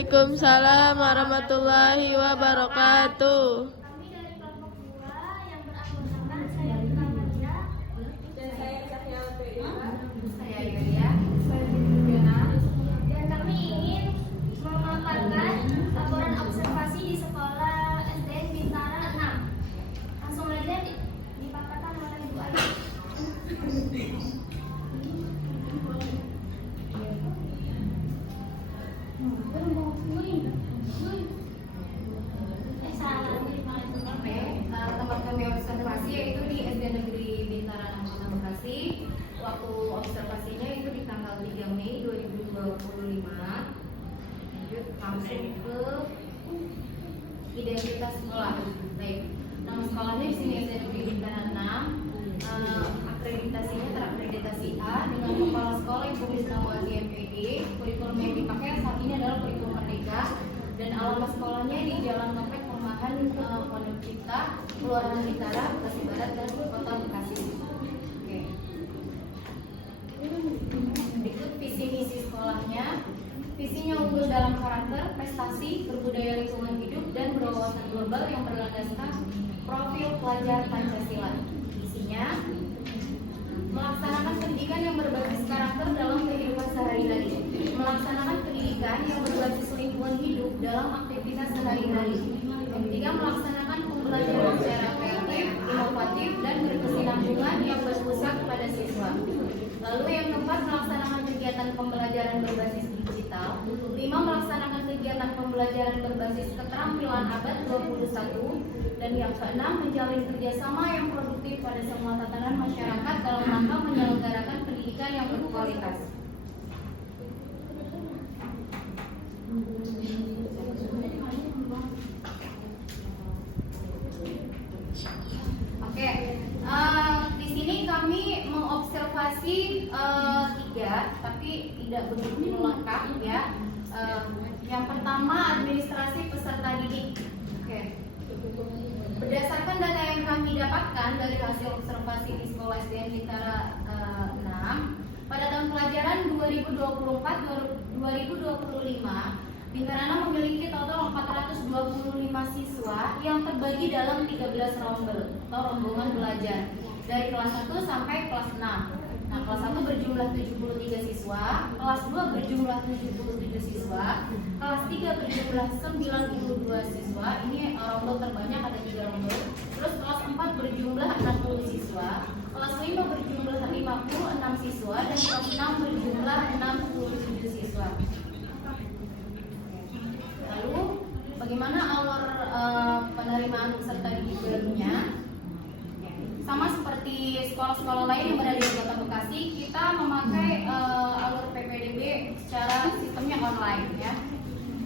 Waalaikumsalam warahmatullahi wabarakatuh. Kami dari kelompok 2 yang beranggotakan saya Rita Maria Dan saya Cahya Pedra. Saya Yulia. dan kami ingin memaparkan laporan observasi di sekolah SDN Bintara 6. Langsung aja dipaparkan oleh Ibu Ayu. Salah. Oke, tempat kami observasi yaitu di SD Negeri Bintara 6 Kota Bekasi. Waktu observasinya itu di tanggal 3 Mei 2025. Lanjut langsung ke identitas sekolah. Baik, nama sekolahnya di sini SD Negeri Bintara 6. Akreditasinya terakreditasi A dengan kepala sekolah Ibu Misnawati MPD. Kurikulum yang dipakai saat ini adalah kurikulum Merdeka dan alamat sekolahnya di Jalan Komplek Perumahan Pondok Cipta, Kelurahan Bintara, Bekasi Barat dan Kota Bekasi. Oke. Berikut visi misi sekolahnya. Visinya unggul dalam karakter, prestasi, berbudaya lingkungan hidup dan berwawasan global yang berlandaskan profil pelajar Pancasila. Visinya melaksanakan pendidikan yang berbasis karakter dalam kehidupan sehari-hari, melaksanakan pendidikan yang berbasis lingkungan hidup dalam aktivitas sehari-hari. Yang ketiga, melaksanakan pembelajaran secara kreatif, inovatif, dan berkesinambungan yang berpusat pada siswa. Lalu yang keempat, melaksanakan kegiatan pembelajaran berbasis digital. 5. Melaksanakan kegiatan pembelajaran berbasis keterampilan abad 21. Dan yang keenam, menjalin kerjasama yang produktif pada semua tatanan masyarakat dalam rangka menyelenggarakan pendidikan yang berkualitas. Oke, di sini kami mengobservasi 3, tapi tidak begitu lengkap ya. Yang pertama, administrasi peserta didik. Oke. Berdasarkan data yang kami dapatkan dari hasil observasi di sekolah SDN Bintara 6, pada tahun pelajaran 2024-2025, Bintara 6 memiliki total 425 siswa yang terbagi dalam 13 rombel atau rombongan belajar dari kelas 1 sampai kelas 6. Nah, kelas 1 berjumlah 73 siswa, kelas 2 berjumlah 77 siswa, kelas 3 berjumlah 92 siswa. Ini rombel terbanyak, ada 3 rombel. Terus kelas 4 berjumlah 60 siswa, kelas 5 berjumlah 56 siswa, dan kelas 6 berjumlah 67 siswa. Lalu, bagaimana alur penerimaan peserta didik barunya? Sama seperti sekolah-sekolah lain yang berada di Kota Bekasi, kita memakai alur PPDB secara sistemnya online ya.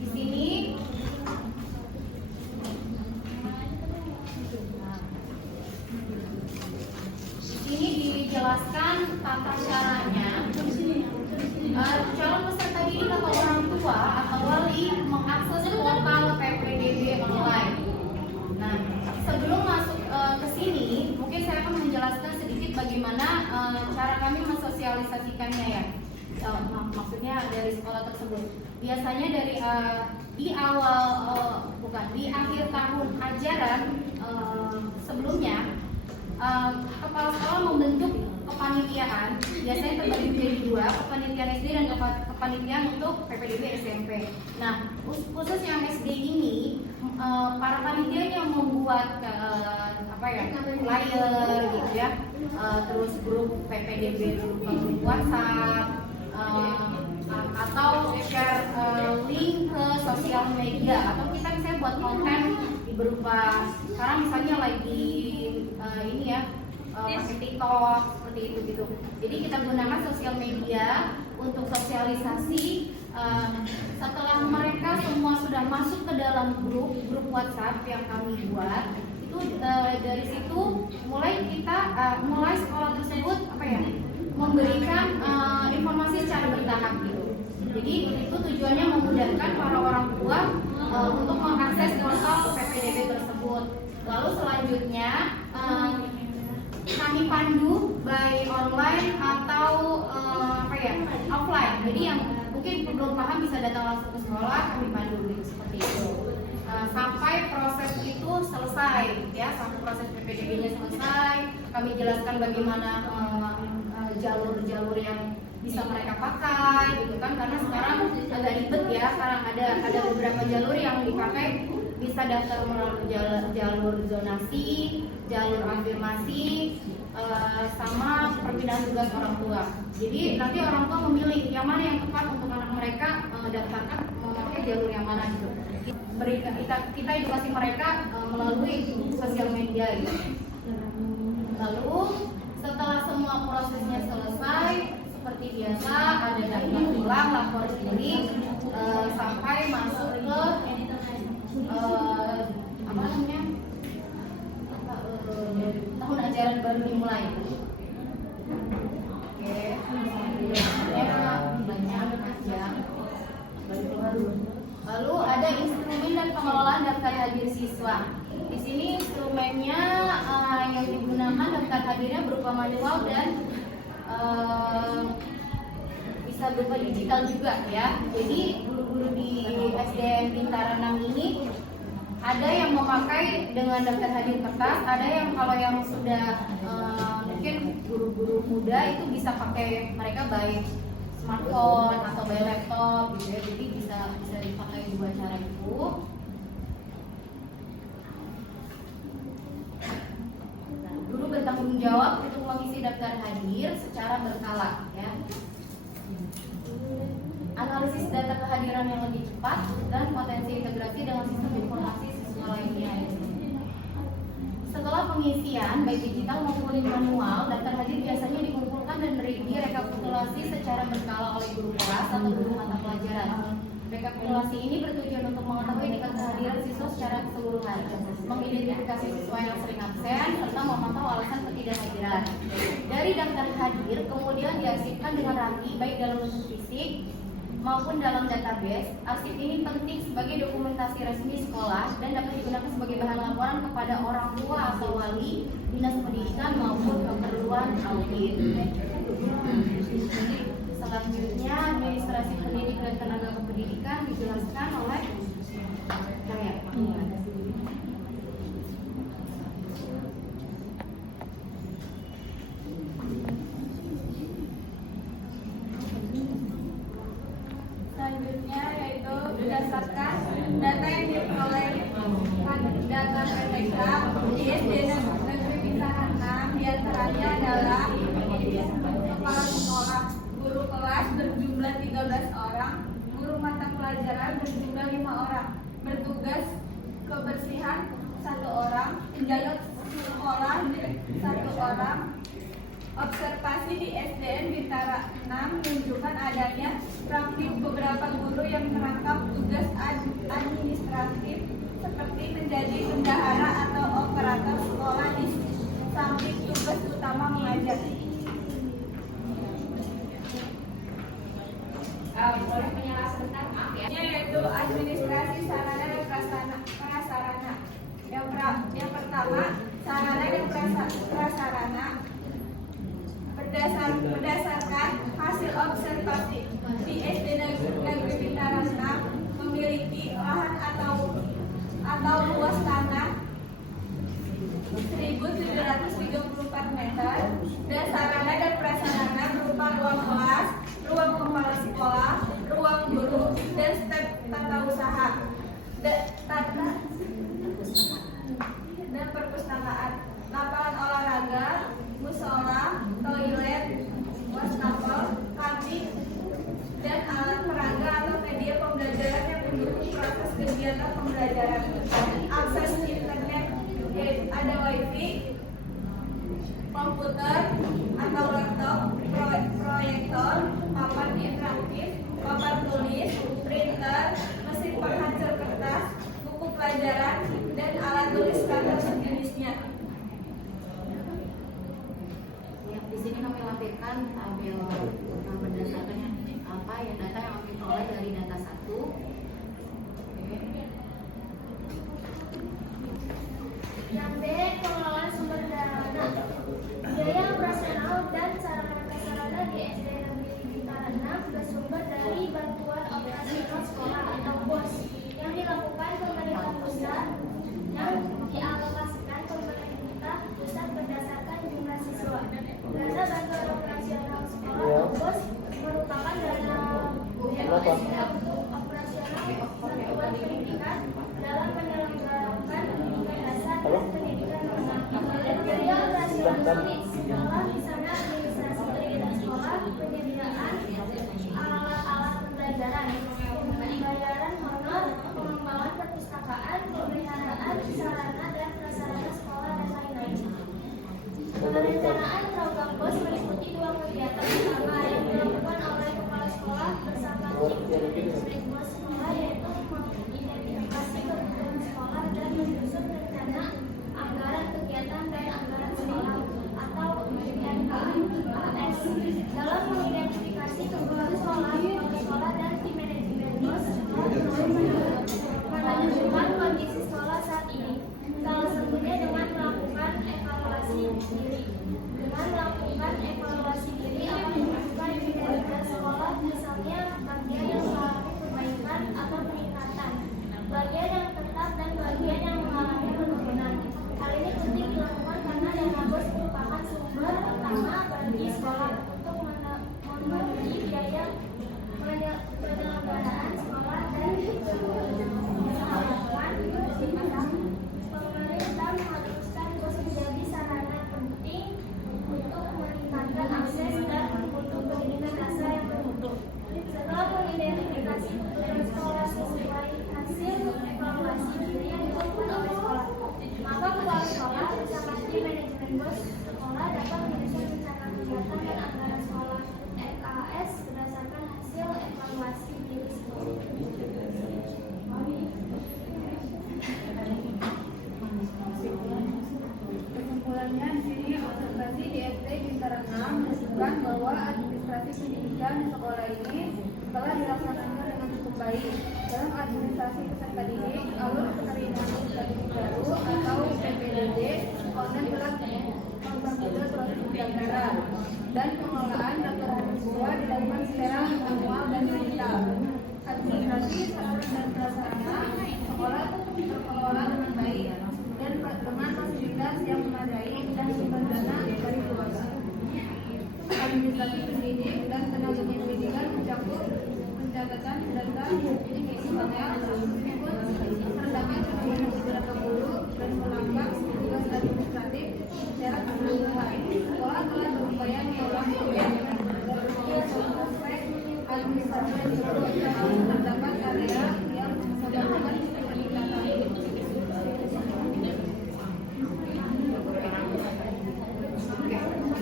Di sini dijelaskan tata caranya. Calon peserta didik atau orang tua atau wali mengakses portal PPDB online. Nah, sebelum masuk ke sini, mungkin saya akan menjelaskan sedikit bagaimana cara kami mensosialisasikannya ya. Maksudnya dari sekolah tersebut. Biasanya dari di akhir tahun ajaran sebelumnya, kepala sekolah membentuk kepanitiaan. Biasanya terbagi menjadi 2, kepanitiaan SD dan kepanitiaan untuk PPDB SMP. Nah, khusus yang SD ini, para panitia yang membuat flyer gitu ya, terus grup PPDB, grup WhatsApp, atau share link ke sosial media, atau kita bisa buat konten berupa sekarang misalnya lagi ini ya, pakai TikTok seperti itu gitu. Jadi kita gunakan sosial media untuk sosialisasi. Setelah mereka semua sudah masuk ke dalam grup WhatsApp yang kami buat, itu dari situ mulai sekolah tersebut memberikan informasi secara bertahap gitu. Jadi itu tujuannya memudahkan para orang tua untuk mengakses portal PPDB tersebut. Lalu selanjutnya kami pandu baik online atau offline. Jadi yang mungkin belum paham bisa datang langsung ke sekolah, kami pandu seperti itu. Sampai proses itu selesai, ya, sampai proses PPDB-nya selesai, kami jelaskan bagaimana jalur-jalur yang bisa mereka pakai, gitu kan? Karena sekarang agak ribet ya, sekarang ada beberapa jalur yang dipakai, bisa daftar melalui jalur zonasi, jalur afirmasi, sama perpindahan tugas orang tua. Jadi nanti orang tua memilih yang mana yang tepat untuk anak mereka daftarkan memakai jalur yang mana gitu. Kita edukasi mereka melalui sosial media gitu. Lalu setelah semua prosesnya selesai, seperti biasa ada daftar ulang, lapor diri, sampai masuk ke tahun ajaran baru dimulai. Oke, banyak aja. Lalu ada instrumen dan pengelolaan daftar hadir siswa. Di sini instrumennya yang digunakan daftar hadirnya berupa manual dan bisa berupa digital juga ya. Jadi guru-guru di SDN Bintara 6 ini ada yang memakai dengan daftar hadir kertas, ada yang kalau yang sudah mungkin guru-guru muda itu bisa pakai mereka by smartphone atau by laptop gitu ya. Jadi bisa dipakai dua cara itu. Nah, guru bertanggung jawab untuk mengisi daftar hadir secara berkala ya. Analisis data kehadiran yang lebih cepat dan potensi integrasi dengan sistem informasi siswa lainnya. Setelah pengisian baik digital maupun manual, daftar hadir biasanya dikumpulkan dan direkapitulasi secara berkala oleh guru kelas atau guru mata pelajaran. Rekapitulasi ini bertujuan untuk mengetahui tingkat kehadiran siswa secara keseluruhan, mengidentifikasi siswa yang sering absen, serta memantau alasan ketidakhadiran. Dari daftar hadir kemudian diarsipkan dengan rapi baik dalam bentuk fisik maupun dalam database. Arsip ini penting sebagai dokumentasi resmi sekolah dan dapat digunakan sebagai bahan laporan kepada orang tua atau wali, dinas pendidikan maupun keperluan audit. Selanjutnya administrasi pendidik dan tenaga kependidikan dijelaskan oleh saya. Selanjutnya yaitu berdasarkan data yang diperoleh data PPK di SD Negeri Bintara 6 diantaranya adalah kepala sekolah, guru kelas berjumlah 13 orang, guru mata pelajaran berjumlah 5 orang, bertugas kebersihan 1 orang, penjaga sekolah 1 orang. Observasi di SDN Bintara 6 menunjukkan adanya praktik beberapa guru yang merangkap tugas administratif seperti menjadi bendahara atau operator sekolah di samping tugas utama mengajar. Yaitu administrasi sarana dan prasarana. Yang pertama, sarana dan prasarana. Berdasarkan hasil observasi di SD Negeri Bintara 6 memiliki lahan atau luas tanah 1.734 meter dan sarana dan prasarana berupa ruang kelas, ruang kepala sekolah, ruang guru, dan step tata usaha dan perpustakaan, lapangan olahraga, musola, toilet, wastafel, kantin, dan alat peraga atau media pembelajaran yang mendukung proses kegiatan pembelajaran. Akses internet, ada wifi, komputer atau laptop, proyektor, papan interaktif, papan tulis, printer, mesin penghancur kertas, buku pelajaran, dan alat tulis standar sejenisnya. Di sini kami lampirkan tabel berdasarkan apa yang data yang kami peroleh dari data 1. Yang B, pengelolaan sumber dana. Biaya operasional dan sarana prasarana di SD Negeri Bintara 6 bersumber dari bantuan sekolah, misalnya administrasi kegiatan sekolah, penyediaan alat-alat pembelajaran, pembayaran honor, pengembangan perpustakaan, pemeliharaan sarana dan prasarana sekolah, dan lain-lain. Perencanaan program BOS meliputi 2 kegiatan utama yang dilakukan oleh kepala sekolah bersama tim manajemen BOS sekolah, yaitu mengidentifikasi kebutuhan sekolah dan menyusun rencana anggaran kegiatan dan anggaran sekolah atau NKAS. Dalam mengidentifikasi kebutuhan sekolah, kepala sekolah dan tim manajemen BOS sekolah menentukan kondisi sekolah saat ini. Salah satunya dengan melakukan evaluasi diri. Dengan melakukan evaluasi diri akan menentukan kinerja sekolah, misalnya bagian yang mengalami perbaikan atau peningkatan, bagian yang tetap dan bagian yang mengalami penurunan. Hal ini penting dilakukan karena dana BOS merupakan sumber utama bagi sekolah untuk memenuhi biaya penyelenggaraan sekolah dan pemerintah mengharuskan BOS menjadi sarana penting untuk meningkatkan akses dan mutu pendidikan dasar yang bermutu. Setelah mengidentifikasi kebutuhan sekolah sesuai hasil evaluasi diri yang dilakukan oleh sekolah, maka kepala sekolah bersama tim manajemen BOS sekolah dapat menyusun rencana kegiatan dan anggaran sekolah (RKAS) berdasarkan hasil evaluasi diri sekolah. Kesimpulannya di sini observasi di SD Bintara 6 menunjukkan bahwa administrasi pendidikan di sekolah ini telah dilaksanakan dengan cukup baik. Dalam administrasi peserta didik, alur penerimaan administratif baru atau PPDB, sekolah telah mempermudah proses pendaftaran dan pengelolaan daftar orang tua dilakukan secara manual dan digital. Administrasi sarana dan prasarana sekolah terkelola dengan baik dan dengan fasilitas yang memadai dan sumber dana dari keluarga. Administrasi pendidik dan tenaga pendidikan mencakup pencatatan data misalnya meskipun terdapat beberapa guru dan melangkah tugas administratif secara keseluruhan. Sekolah telah berupaya mengolah kegiatan aspek administrasi tersebut dan terdapat area yang memperlukan peningkatan.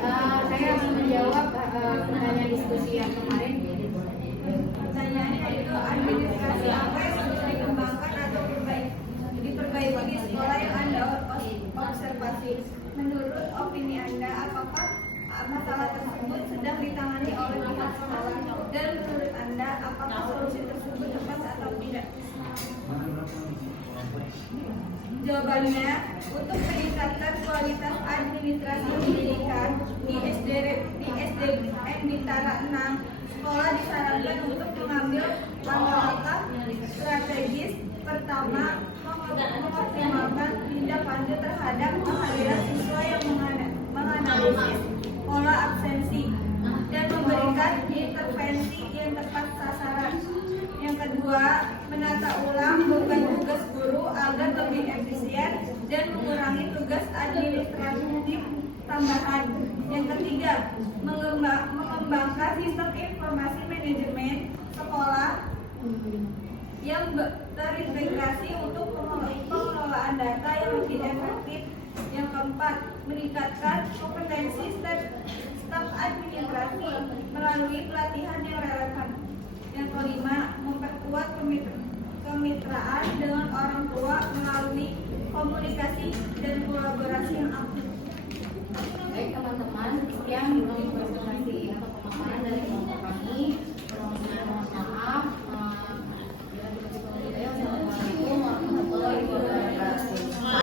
Saya akan menjawab pertanyaan diskusi yang kemarin. Pertanyaannya yaitu administrasi apa yang harus dikembangkan atau diperbaiki di sekolah yang Anda observasi. Menurut opini Anda, apakah masalah tersebut sedang ditangani oleh pihak sekolah? Dan menurut Anda, apakah solusi tersebut tepat atau tidak? Jawabannya, untuk meningkatkan kualitas administrasi pendidikan di SDN Bintara 6, sekolah disarankan untuk mengambil langkah-langkah strategis. Pertama, mengoptimalkan tindak lanjut terhadap kehadiran siswa yang menganalisis pola absensi dan memberikan intervensi yang tepat sasaran. Yang kedua, menata ulang beban tugas guru agar lebih efisien dan mengurangi tugas administratif tambahan. Yang ketiga, mengembangkan sistem informasi manajemen sekolah yang terintegrasi untuk pengelolaan data yang lebih efektif. Yang keempat, meningkatkan kompetensi staf administrasi melalui pelatihan yang relevan. Yang kelima, memperkuat kemitraan dengan orang tua melalui komunikasi dan kolaborasi yang aktif. Baik teman-teman, sekian